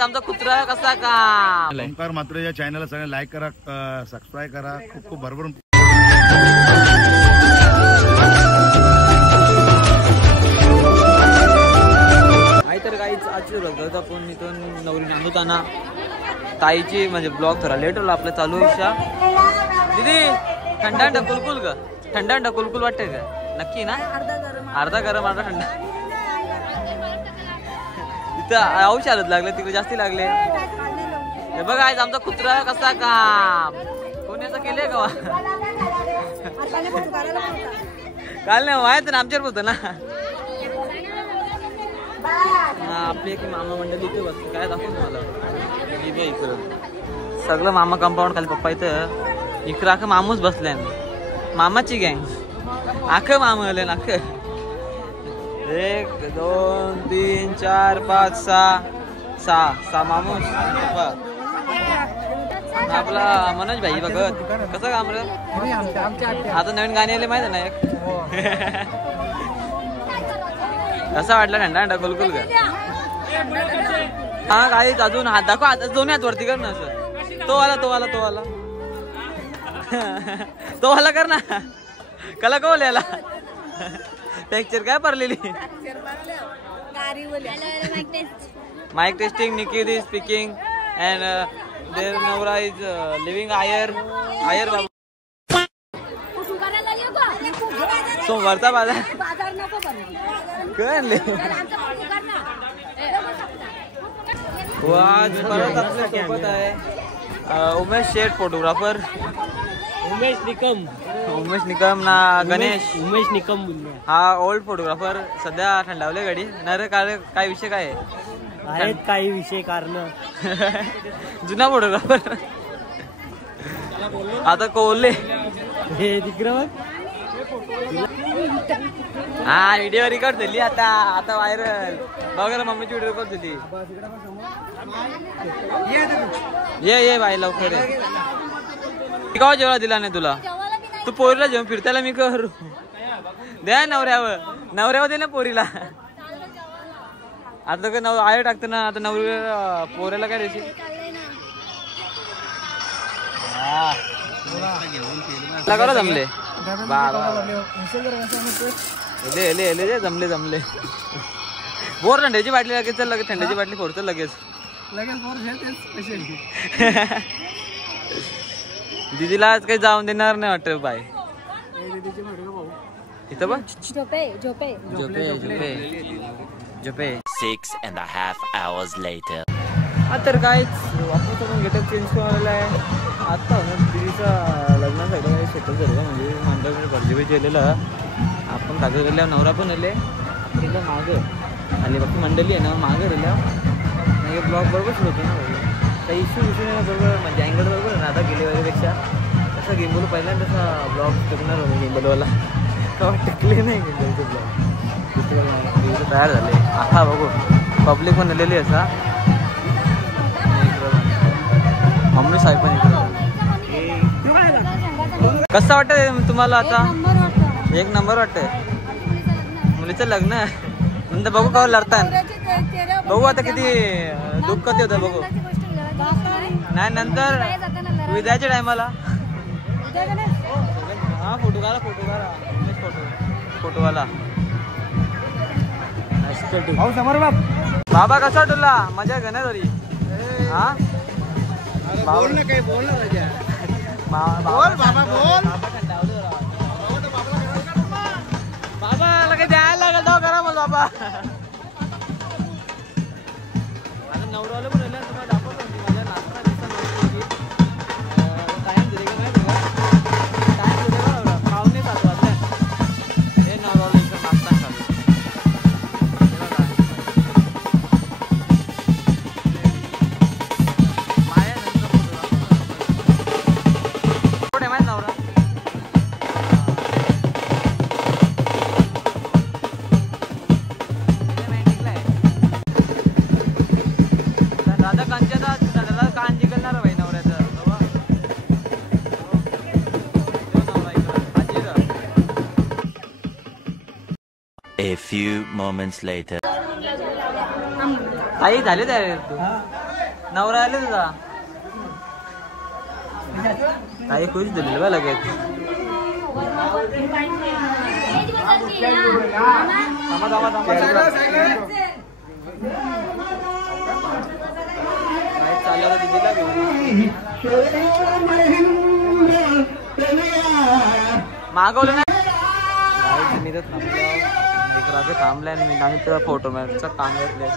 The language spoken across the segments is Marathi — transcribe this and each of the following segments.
गाइस आमचा कुत्रा कसा काम ओंकार म्हात्रे या चॅनलला सगळ्यांनी लाईक करा, सबस्क्राईब करा. खूप खूप भरभरून तर काहीच आजची बघतो आपण इथून नवरी नांदवताना ताईची म्हणजे ब्लॉग थोडा लेट होला आपला चालू इच्छा. दीदी थंड थंड कुलकुल ग, थंड थंड कुलकुल वाटते का नक्की ना? अर्धा गरम अर्धा थंड. इथं औष चालत लागले तिकडे जास्ती लागले. हे बघा आज आमचा कुत्रा कसा काम कोणी असं केलंय का? काल नाही माहित ना आमच्यावर होतं ना. आपली एक मामा मंडळी इथे बघतो काय दाखवतो मला इकडं सगळं मामा कंपाऊंड खाली पप्पा इथं इकडं अख्खं मामूच बसलाय मामाची गँग अख्खं मामा आले ना अख्खं 1 2 3 4 5 6 मामूस आपला मनोज भाई बघत कसं काम रे. आता नवीन गाणी आले माहिती ना एक कसा वाटला थंडा थंडा कुलकुल का? हा काहीच अजून हात दाखव आता दोन्ही हात वरती कर ना असं. तो वाला तो वाला कर ना कला कवल याला टेक्चर काय पडलेली. Mike testing Niki Di speaking and there नवरा इज लिव्हिंग आयर बाबा. सोमवारचा बाजार कळले. आज परत आपल्या सोबत आहे उमेश शेठ फोटोग्राफर. उमेश निकम ना गणेश उमेश निकम हा ओल्ड फोटोग्राफर. सध्या थंडावले गाडी नरे काय विषय काय आहेत काही विषय कारण जुना फोटोग्राफर आता कोल्हे हे तिकडं हा व्हिडिओ रेकॉर्ड झाली आता व्हायरल बघा मम्मीची व्हिडिओ रेकॉर्ड झाली. ये बाई लवकर का जेवढा दिला नाही तुला तू पोरीला जेवण फिरताला मी करू द्या नवऱ्यावर दे ना पोरीला. आता का आयर टाकतो ना आता नवऱ्या पोऱ्याला काय देशील. करा जमले जमले बोर थंड्याची बाटली लगेच चल लगेच थंड्याची बाटली फोडतो लगेच दीदीला आज काही जाऊन देणार नाही वाटत बाय. इथं बघ झोपे 6.5 hours later. तर काहीच आपण गेटअप चेंज करून आहे आता दीदीचा लग्नासाठी काही सेटअप झालं म्हणजे मंडळ बर्थडे केलेलं आपण कागद राहिल्या नवरा पण आले आपण इथं मागं आले बाकी मंडळी आहे ना मागं राहिल्या नाही ब्लॉग बरोबर सुरू होतो ना काही इश्यू नाही बरोबर म्हणजे अँगल बरोबर ना आता गेले वगैरेपेक्षा तसा गेमबोल पहिल्यांदा तसा ब्लॉग टिकणार होतो गेमबोलवाला का टिकले नाही गेमबोलचे ब्लॉग तयार झाले. आता बघू पब्लिक पण आलेली असा मम्मी साहेब पण कसं वाटतंय तुम्हाला आता? एक नंबर वाटतंय मुलीचं लग्न नंतर बघू का लढताय बघू आता किती दुःख ते होतं बघू नाही नंतर विद्याच्या टायमाला हा फोटोवाला बाबा कसा वाटला मजा घेणार तरी हा बोल ना काही बोल ना बाबा लगे द्यायला लागेल तो करा मग बाबा आता नवराला पण राहिला तुम्हाला दाखवतो मला नाचता टाइम दिले का नाही टाइम दिले बघा पावणे 7 वाजता हे नवराला इथं नाचता A few moments later. आई झाले तयार तू नवरा आले तुझा काही खुश दिलेलं बा लगेच. चाललं दिदीला मागवलं नाही थांबलाय मी आम्ही तुला फोटो मॅचचा काम घेतले.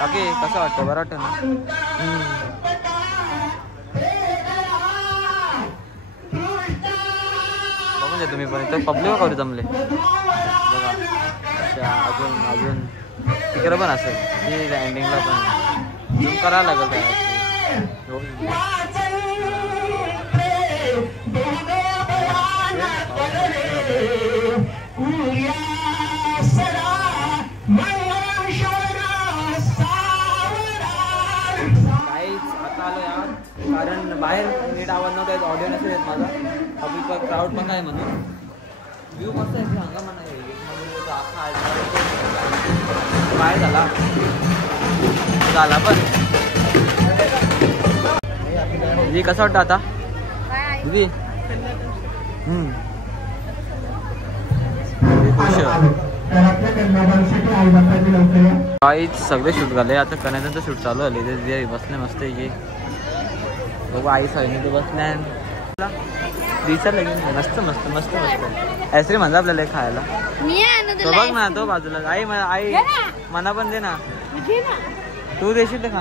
बाकी कसं वाटतं? बरं वाटतं ना? बघून जा तुम्ही पण इथं पब्लिक करू जमले बघा. अजून अजून तिकडं पण असेल ती एंडिंगला पण झूम करायला लागेल त्या. कारण बाहेर नीट आवाज नव्हता, ऑडिओ नसेल येत माझा. पब्लिक क्राऊड पण आहे म्हणून. व्ह्यू मस्त आहे सांगा म्हणा. बाहेर झाला पण दीदी कसं वाटतं आता दीदी? काहीच सगळे शूट झाले. आता कन्याचं शूट चालू झाले. ते बसले मस्त आहे बघू. आई सगळ्यांनी ते बसल्या दिसा लगेल. मस्त मस्त मस्त मस्त आईस्क्रीम म्हणजा आपल्याला खायला. तो बघ ना तो बाजूला. आई आई मना पण दे ना. तू देशील ते खा.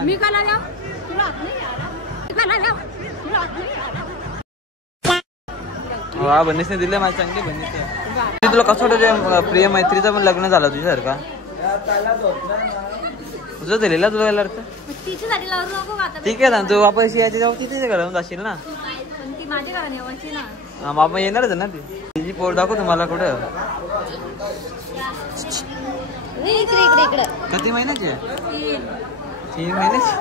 वा बनीसने दिले माझी चांगली बनीस. तुला कसं वाटतं? प्रिय मैत्रीचं पण लग्न झालं तुझ्यासारखा. तुझं दिलेला तुला यायला अर्थ ठीक आहे ना. तू वापस यायची जाऊ तिथे घरावून जाशील ना. मग येणारच ना ती. तिची पोर दाखव तुम्हाला कुठं. किती महिन्याची? 3 महिन्याची.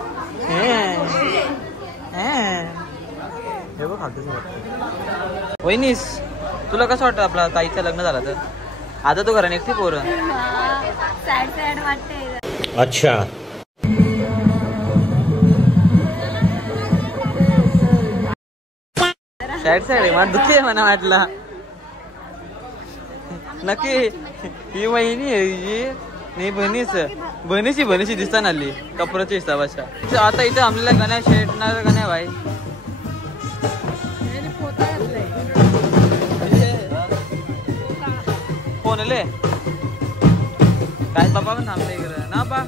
हे बघ खाते. वहिनीस तुला कसं वाटतं आपला ताईचं लग्न झालं तर? आता तू घराने एकटी पोरं. अच्छा सॅड सॅड आहे. मला दुःखी आहे म्हणा वाटला. नक्की ही वहिनी आहे ही नाही बहिणीची बहिणीची दिसता आली कपड्याच्या हिसाबाच्या. आता इथे आमलेला गण्या शेटणार गण्या भाई. फोन आले काय बाबा पण थांबले इकडं ना बा.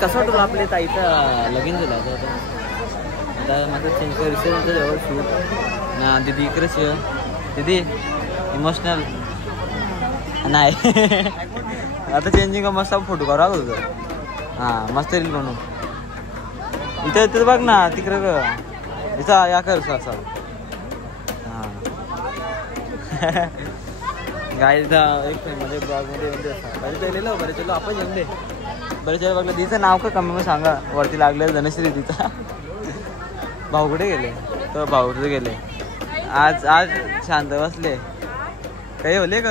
कसं वाटतं आपल्या ताईचं लगीन झालं आता माझं चेंज कर जवळ शूट ना. दीदी इकडेच दीदी इमोशनल नाही. आता चेंजिंग मस्त फोटो करा होतं. हां मस्त रील बनवू. इथं इथं बघ ना तिकडं इथं या कर असा. हां गाईचा एक मध्ये ब्लॉगमध्ये बरेच लिहिलं बरं. चलो आपण येऊन दे बरेच बघलं. तिचं नाव का कमी मग सांगा. वरती लागलं धनश्री तिचा. भाऊकडे गेले तर भाऊकडे गेले. आज आज शांत बसले. काही होले का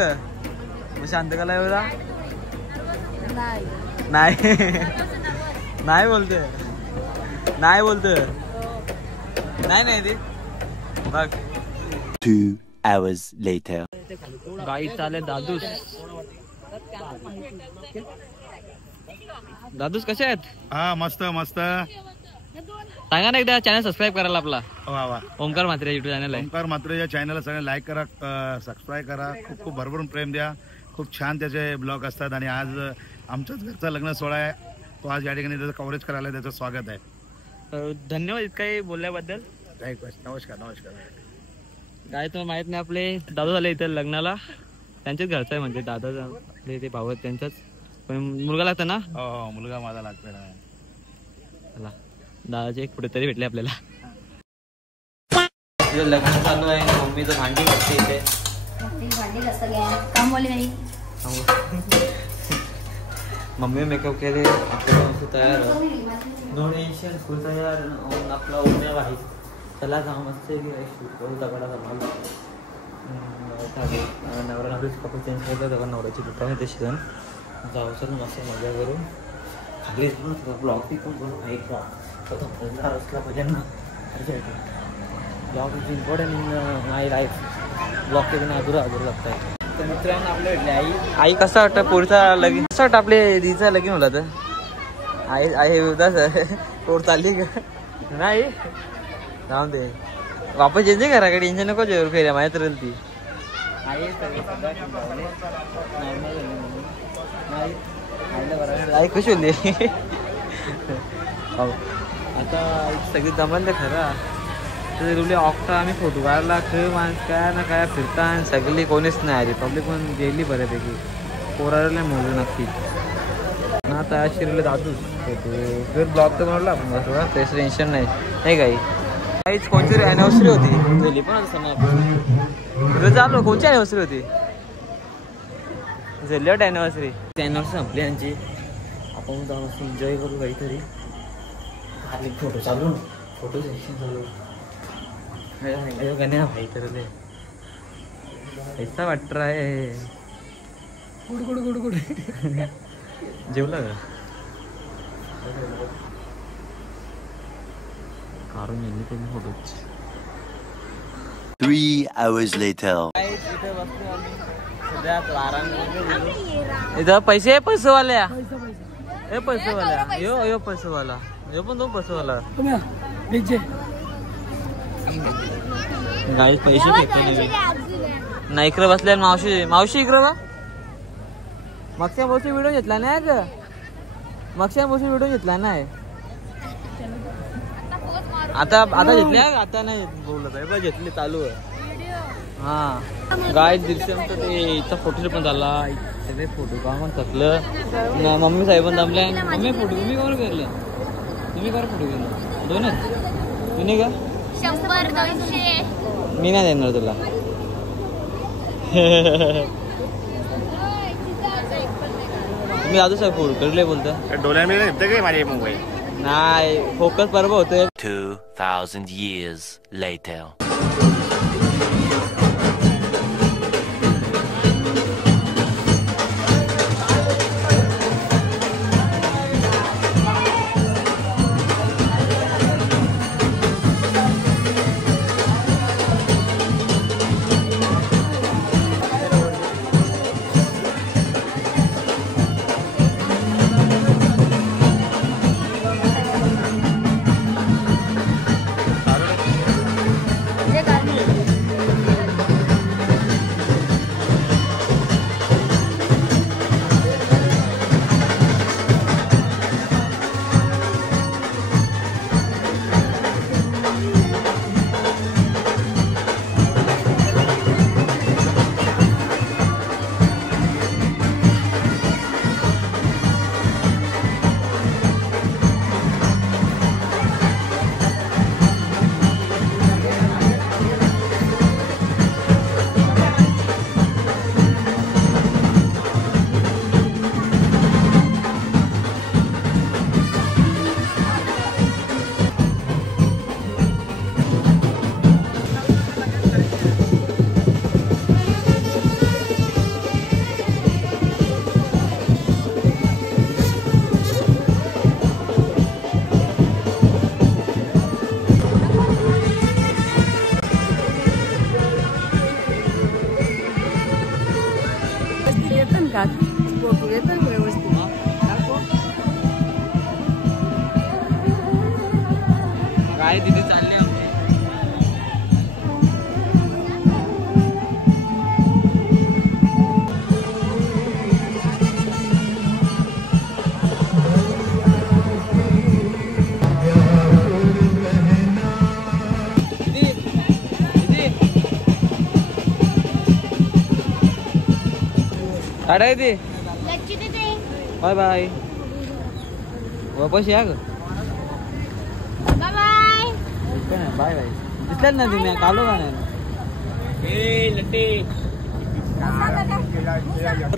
मग शांत कला एवढा नाही. नाही बोलते नाही बोलते नाही नाही ती बघ. 2 hours later. गाई चाले दादूस. दादूस कसे आहेत? हा मस्त मस्त. सांगा ना एकदा चॅनल सबस्क्राईब करायला आपला. वा वा. ओमकार म्हात्रे युट्यूब चॅनल आहे. ओमकार म्हात्रे या चॅनलला सगळं लाईक करा सबस्क्राईब करा. खूप खूप भरभरून प्रेम द्या. खूप छान त्याचे ब्लॉग असतात. आणि आज आमच्याच घरचा लग्न सोहळा आहे. तो आज या ठिकाणी त्याचं कव्हरेज करायला त्याचं स्वागत आहे. धन्यवाद इतकाही बोलल्याबद्दल. नमस्कार नमस्कार. काय तुम्हाला माहित नाही आपले दादा झाले इथे लग्नाला. त्यांच्याच घरचा आहे म्हणजे दादा आपले ते भाऊ आहेत त्यांचाच. पण मुलगा लागता ना. हो मुलगा माझा लागतोय ना. चला दादाचे एक कुठेतरी भेटले आपल्याला. लग्न चालू आहे. मम्मीचं भांडी घासते इथे. मम्मी मेकअप केले तयार. डोनेशन फुल तयार. आपला उद्या आहे चला जाऊ मस्त दगडाचा भाग. नवरा नवरीच कपडे चेंज करतात. नवऱ्याची दुकान आहे तशी जण जाऊ सर मस्त मजा करू. ब्लॉग ती पण बनवून एक असला पाहिजे ना blog is important in my life. Blog ते पण अधुरा लागत आहे. तर मित्रांनो आपल्या भेटले आई कसं वाटतं पुढचा लगीन कसं वाटतं आपले दीचा लगीन होला तर आई आई उदास पोर चालली का नाही जाऊन दे वापस येते घराकडे टेन्शन नको जेवर फेऱ्या माहीत राहील ती आई आई खुश होली. आता सगळी जमल तर खरा तर ऑक्टा आम्ही फोटो काढला खेळ माणूस काय ना काय फिरता आणि सगळी कोणीच नाही आली पब्लिक पण गेली बऱ्यापैकी पोराला मोजू नक्कीच ना आता शिरले जातोच फोटो फिर ब्लॉग तर बनवला आपण बसला त्याचं टेन्शन नाही काही काहीच कोणती ॲनिव्हर्सरी होती झाली पण आता समजा चालू कोणची ॲनिव्हर्सरी होती झाली वाट ॲनिव्हर्सरी संपली यांची आपण जाऊन एन्जॉय करू काहीतरी फोटो चालू फोटो सेक्शन चालू गाणे भाई करले ऐसा वाटत आहे गुड गुड गुड गुड जेवला का काढून गेली त्यांनी फोटोच. 3 hours later. इथं पैसे पैसेवाल्या हे पैसेवाल्या यो पैसेवाला यो पण तो पैसेवाला गाडी पैसे भेटतो नाही इकडे बसल्या मावशी इकडं बा मागच्या वर्षी व्हिडिओ घेतला नाही ग मागच्या वर्षी व्हिडिओ घेतला नाही आता घेतले आता नाही बोलत आहे घेतले चालू आहे. हा गाय दृश्यम तर ते इथं फोटो पण झाला सगळे फोटो का पण थकलं मम्मी साहेब जमल्या मम्मी फोटो तुम्ही कोण केलं तुम्ही कोण फोटो केलं दोनच तुम्ही का 100-200 मी नाही देणार तुला तुम्ही आजच फोटो करले बोलता डोळ्यामध्ये येतं काय माझे मोबाईल नाही फोकस बरोबर होतोय. 2000 years later. काय तिथे चालले अरे ती बाय बाय वापस या ग बाय बाय दिसल्यात ना तुम्ही कालो का नाही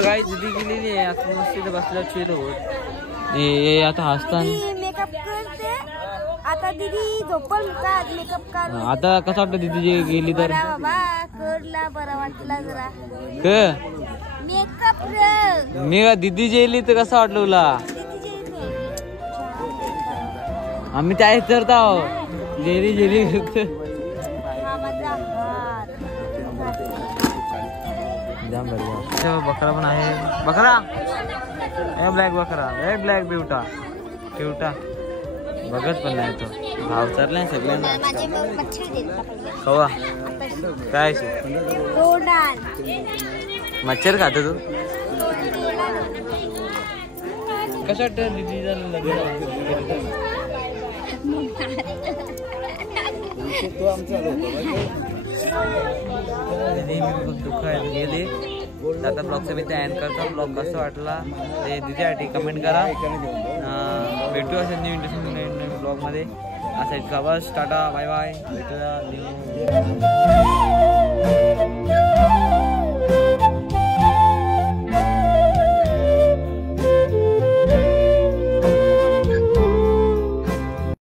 काय दिदी गेलेली आहे आता मस्त बसल्या चिल होत हे आता हसताना मेकअप करते आता दीदी झोपल मेकअप कर आता कसं वाटतं दीदी जे गेली तर बाबा करला बरा वाटला जरा क मेकअप मी का दीदी जेली तर कसं वाटलं तुला आम्ही त्या चरत आहो जेली जेली बकरा पण आहे. बकरा ब्लॅक बकरा ब्लॅक बिवटा बिवटा बघत पण नाही तो भाव चरलाय सगळ्यांना. कवा काय मच्छर खातो तू कसं वाटतं दिदीचा दुःख आहे गेली. आता ब्लॉगचा मी त्या एंड करतो. ब्लॉग कसं वाटला ते दिदीसाठी कमेंट करा. भेटू असं न्यू इंटरेस्टिंग ब्लॉगमध्ये. असं बस टाटा बाय बाय. भेटूया न्यू